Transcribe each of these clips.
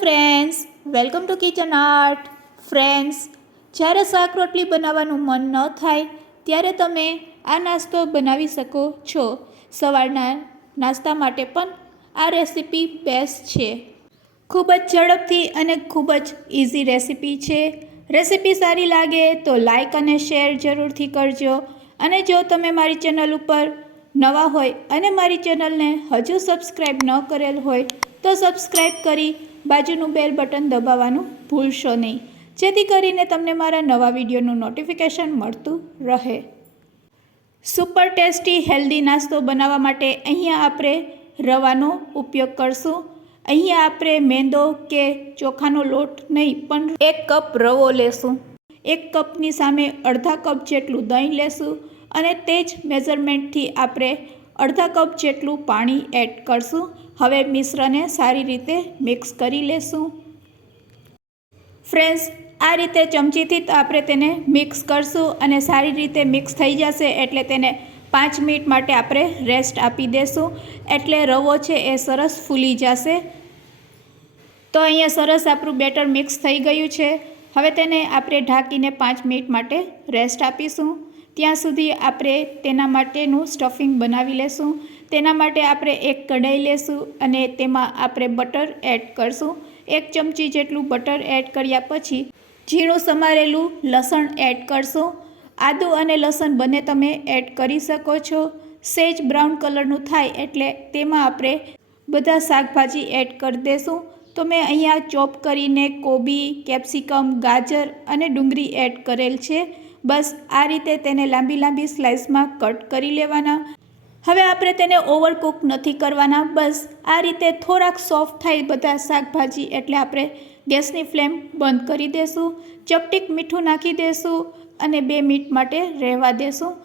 Friends welcome to kitchen art friends જ્યારે શાક રોટલી બનાવવાનું મન ન થાય, ત્યારે તમે આ નાસ્તો બનાવી શકો છો. સવારના નાસ્તા માટે પણ આ રેસીપી બેસ્ટ છે. ખૂબ જ ઝડપથી અને ખૂબ જ ઇઝી રેસીપી છે. રેસીપી સારી લાગે તો લાઇક અને શેર જરૂરથી કરજો. અને જો તમે મારી ચેનલ ઉપર નવા હોય અને મારી ચેનલને હજુ સબસ્ક્રાઈબ ન કરેલ હોય, તો સબસ્ક્રાઈબ કરી બાજુનું બેલ બટન દબાવવાનું ભૂલશો નહીં. જેથી કરીને તમને મારા નવા વિડીયોનું નોટિફિકેશન મળતું રહે. સુપર ટેસ્ટી હેલ્ધી નાસ્તો બનાવવા માટે અહીંયા આપણે રવાનો ઉપયોગ કરશું. અહીંયા આપણે મેંદો કે ચોખાનો લોટ નહીં, પણ એક કપ રવો લેશું. એક કપની સામે અડધા કપ જેટલું દહીં લેશું અને તે જ મેઝરમેન્ટથી આપણે અડધા કપ જેટલું પાણી એડ કરશું. હવે મિશ્રને સારી રીતે મિક્સ કરી લેશું. ફ્રેન્ડ્સ, આ રીતે ચમચીથી આપણે તેને મિક્સ કરશું અને સારી રીતે મિક્સ થઈ જશે એટલે તેને પાંચ મિનિટ માટે આપણે રેસ્ટ આપી દેશું. એટલે રવો છે એ સરસ ફૂલી જશે. તો અહીંયા સરસ આપણું બેટર મિક્સ થઈ ગયું છે. હવે તેને આપણે ઢાંકીને પાંચ મિનિટ માટે રેસ્ટ આપીશું. ત્યાં સુધી આપણે તેના માટેનું સ્ટફિંગ બનાવી લેશું. તેના માટે આપણે એક કઢાઈ લેશું અને તેમાં આપણે બટર એડ કરશું. એક ચમચી જેટલું બટર એડ કર્યા પછી ઝીણું સમારેલું લસણ એડ કરશું. આદું અને લસણ બંને તમે એડ કરી શકો છો. સેજ બ્રાઉન કલરનું થાય એટલે તેમાં આપણે બધા શાકભાજી એડ કરી દેશું. તો મેં અહીંયા ચોપ કરીને કોબી, કેપ્સિકમ, ગાજર અને ડુંગળી એડ કરેલ છે. બસ આ રીતે તેને લાંબી લાંબી સ્લાઇસમાં કટ કરી લેવાના. હવે આપણે તેને ઓવરકુક નથી કરવાના. બસ આ રીતે થોડાક સોફ્ટ થાય બધા શાકભાજી એટલે આપણે ગેસની ફ્લેમ બંધ કરી દેશું, ચપટીક મીઠું નાખી દેશું અને બે મિનિટ માટે રહેવા દેશું.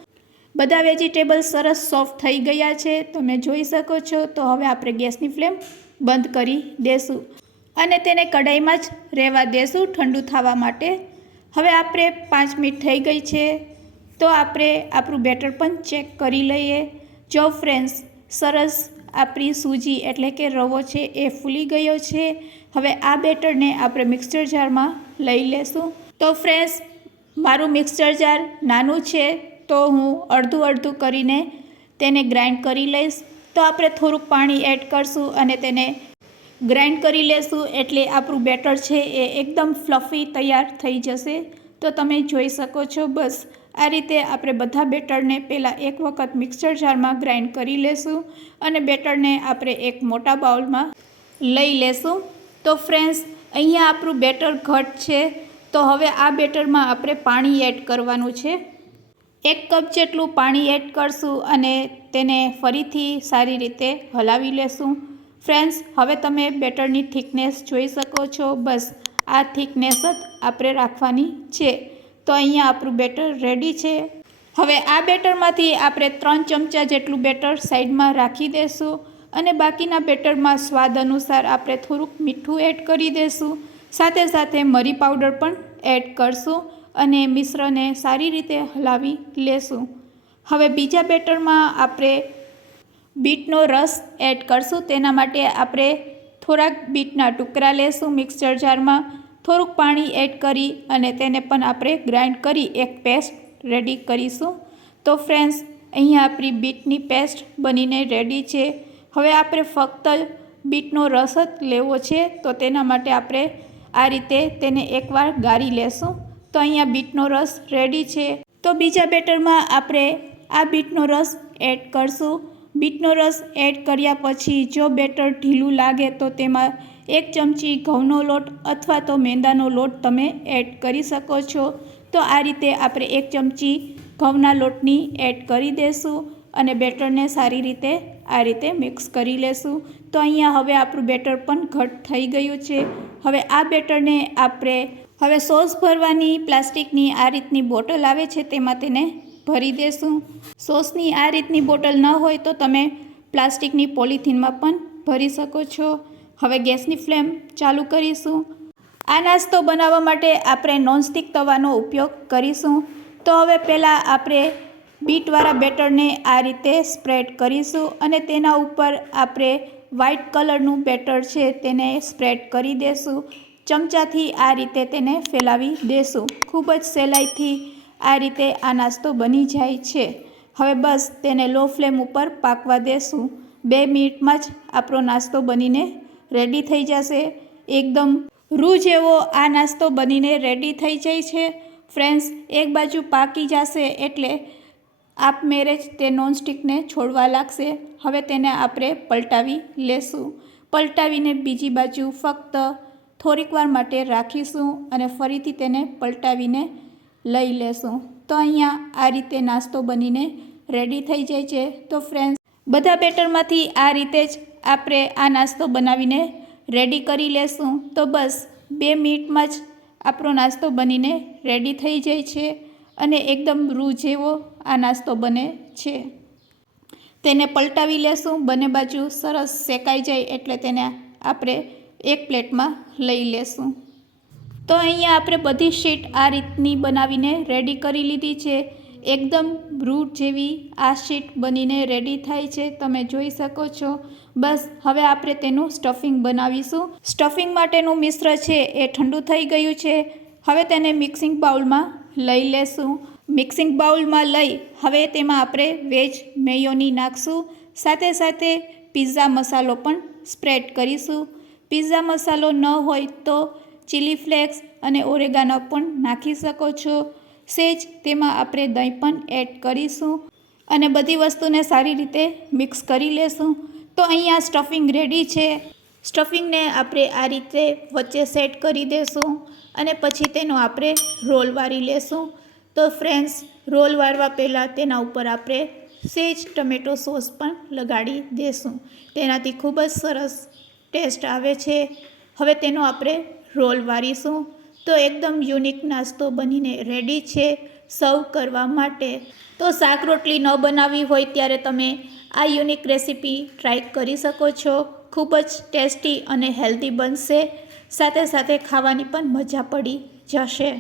બધા વેજીટેબલ સરસ સોફ્ટ થઈ ગયા છે. તમે જોઈ શકો છો. તો હવે આપણે ગેસની ફ્લેમ બંધ કરી દેશું અને તેને કઢાઈમાં જ રહેવા દેશું ઠંડુ થવા માટે. હવે આપણે પાંચ મિનિટ થઈ ગઈ છે, તો આપણે આપણું બેટર પણ ચેક કરી લઈએ. જો ફ્રેન્ડ્સ, સરસ આપણી સૂજી એટલે કે રવો છે એ ફૂલી ગયો છે, હવે આ બેટરને આપણે મિક્સચર જારમાં લઈ લેશું. તો ફ્રેન્ડ્સ, મારું મિક્સચર જાર નાનું છે, તો હું અડધું અડધું કરીને તેને ગ્રાઇન્ડ કરી લઈશ. તો આપણે થોડુંક પાણી એડ કરશું અને તેને ગ્રાઇન્ડ કરી લેશું એટલે આપણું બેટર છે એ એકદમ ફ્લફી તૈયાર થઈ જશે. તો તમે જોઈ શકો છો, બસ આ રીતે આપણે બધા બેટરને પહેલાં એક વખત મિક્સર જારમાં ગ્રાઇન્ડ કરી લેશું અને બેટરને આપણે એક મોટા બાઉલમાં લઈ લેશું. તો ફ્રેન્ડ્સ, અહીંયા આપણું બેટર ઘટ છે. તો હવે આ બેટરમાં આપણે પાણી એડ કરવાનું છે. એક કપ જેટલું પાણી એડ કરશું અને તેને ફરીથી સારી રીતે હલાવી લેશું. ફ્રેન્ડ્સ, હવે તમે બેટરની થિકનેસ જોઈ શકો છો. બસ, આ થિકનેસ જ આપણે રાખવાની છે. તો અહીંયા આપણું બેટર રેડી છે. હવે આ બેટરમાંથી આપણે ત્રણ ચમચા જેટલું બેટર સાઈડમાં રાખી દેશું અને બાકીના બેટરમાં સ્વાદ અનુસાર આપણે થોડુંક મીઠું એડ કરી દેશું. સાથે સાથે મરી પાવડર પણ એડ કરશું અને મિશ્રને સારી રીતે હલાવી લેશું. હવે બીજા બેટરમાં આપણે બીટનો રસ એડ કરશું. તેના માટે આપણે થોડાક બીટના ટુકડા લેશું. મિક્સર જારમાં થોડુંક પાણી એડ કરી અને તેને પણ આપણે ગ્રાઇન્ડ કરી એક પેસ્ટ રેડી કરીશું. તો ફ્રેન્ડ્સ, અહીંયા આપણી બીટની પેસ્ટ બનીને રેડી છે. હવે આપણે ફક્ત બીટનો રસ જ લેવો છે. તો તેના માટે આપણે આ રીતે તેને એકવાર ગાળી લેશું. તો અહીંયા બીટનો રસ રેડી છે. તો બીજા બેટરમાં આપણે આ બીટનો રસ એડ કરશું. બીટનો રસ એડ કર્યા પછી જો બેટર ઢીલું લાગે તો તેમાં એક ચમચી ઘઉંનો લોટ અથવા તો મેંદાનો લોટ તમે એડ કરી શકો છો. તો આ રીતે આપણે એક ચમચી ઘઉંના લોટની એડ કરી દેશું અને બેટરને સારી રીતે આ રીતે મિક્સ કરી લેશું. તો અહીંયા હવે આપણું બેટર પણ ઘટ થઈ ગયું છે. હવે આ બેટરને આપણે હવે સોસ ભરવાની પ્લાસ્ટિકની આ રીતની બોટલ આવે છે તેમાં તેને ભરી દેશું. સોસની આ રીતની બોટલ ન હોય તો તમે પ્લાસ્ટિકની પોલિથીનમાં પણ ભરી શકો છો. હવે ગેસની ફ્લેમ ચાલુ કરીશું. આ નાસ્તો બનાવવા માટે આપણે નોનસ્ટિક તવાનો ઉપયોગ કરીશું. તો હવે પહેલાં આપણે બીટવાળા બેટરને આ રીતે સ્પ્રેડ કરીશું અને તેના ઉપર આપણે વ્હાઇટ કલરનું બેટર છે તેને સ્પ્રેડ કરી દેશું. ચમચાથી આ રીતે તેને ફેલાવી દેશું. ખૂબ જ સહેલાઈથી આ રીતે આ નાસ્તો બની જાય છે. હવે બસ તેને લો ફ્લેમ ઉપર પાકવા દેશું. બે મિનિટમાં જ આપણો નાસ્તો બનીને રેડી થઈ જશે. એકદમ રૂ જેવો આ નાસ્તો બનીને રેડી થઈ જાય છે. ફ્રેન્ડ્સ એક બાજુ પાકી જશે એટલે આપમેળે જ તે નોનસ્ટિકને છોડવા લાગશે. હવે તેને આપણે પલટાવી લેશું. પલટાવીને બીજી બાજુ ફક્ત થોડીક વાર માટે રાખીશું અને ફરીથી તેને પલટાવીને લઈ લેશું. તો અહીંયા આ રીતે નાસ્તો બનીને રેડી થઈ જાય છે. તો ફ્રેન્ડ્સ બધા બેટરમાંથી આ રીતે જ આપણે આ નાસ્તો બનાવીને રેડી કરી લેશું. તો બસ, બે મિનિટમાં જ આપણો નાસ્તો બનીને રેડી થઈ જાય છે અને એકદમ રૂ જેવો આ નાસ્તો બને છે. તેને પલટાવી લેશું. બંને બાજુ સરસ શેકાઈ જાય એટલે તેને આપણે એક પ્લેટમાં લઈ લેશું. તો અહીંયા આપણે બધી શીટ આ રીતની બનાવીને રેડી કરી લીધી છે. એકદમ રૂટ જેવી આ શીટ બનીને રેડી થાય છે. તમે જોઈ શકો છો. બસ, હવે આપણે તેનું સ્ટફિંગ બનાવીશું. સ્ટફિંગ માટેનું મિશ્ર છે એ ઠંડુ થઈ ગયું છે. હવે તેને મિક્સિંગ બાઉલમાં લઈ લેશું. મિક્સિંગ બાઉલમાં લઈ હવે તેમાં આપણે વેજ મેયોની નાખશું. સાથે સાથે પિઝા મસાલો પણ સ્પ્રેડ કરીશું. પિઝા મસાલો ન હોય તો ચીલી ફ્લેક્સ અને ઓરેગાનો પણ નાખી શકો છો. સેજ તેમાં આપણે દહીં પણ એડ કરીશું અને બધી વસ્તુને સારી રીતે મિક્સ કરી લેશું. તો અહીંયા સ્ટફિંગ રેડી છે. સ્ટફિંગને આપણે આ રીતે વચ્ચે સેટ કરી દેશું અને પછી તેનો આપણે રોલ વાળી લેશું. તો ફ્રેન્ડ્સ, રોલ વાળવા પહેલાં તેના ઉપર આપણે સેજ ટમેટો સોસ પણ લગાડી દેશું. તેનાથી ખૂબ જ સરસ ટેસ્ટ આવે છે. હવે તેનો આપણે રોલ વારીશું. તો એકદમ યુનિક નાસ્તો બનીને રેડી છે સર્વ કરવા માટે. તો શાક રોટલી ન બનાવવી હોય ત્યારે તમે આ યુનિક રેસીપી ટ્રાય કરી શકો છો. ખૂબ જ ટેસ્ટી અને હેલ્ધી બનશે. સાથે સાથે ખાવાની પણ મજા પડી જશે.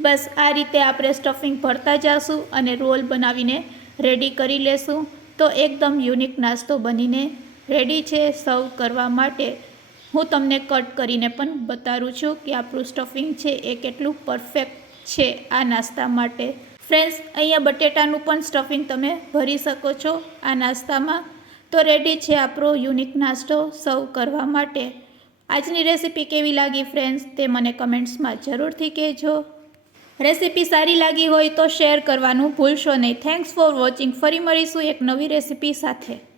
બસ આ રીતે આપણે સ્ટફિંગ ભરતા જઈશું અને રોલ બનાવીને રેડી કરી લેશું. તો એકદમ યુનિક નાસ્તો બનીને રેડી છે સર્વ કરવા માટે. હું તમને કટ કરીને પણ બતાવું છું કે આપણું સ્ટફિંગ છે એ કેટલું પરફેક્ટ છે આ નાસ્તા માટે. ફ્રેન્ડ્સ, અહીંયા બટેટાનું પણ સ્ટફિંગ તમે ભરી શકો છો આ નાસ્તામાં. તો રેડી છે આપણો યુનિક નાસ્તો સર્વ કરવા માટે. આજની રેસીપી કેવી લાગી ફ્રેન્ડ્સ, તે મને કમેન્ટ્સમાં જરૂરથી કહેજો. રેસીપી સારી લાગી હોય તો શેર કરવાનું ભૂલશો નહીં. Thanks for watching. ફરી મળીશું એક નવી રેસીપી સાથે.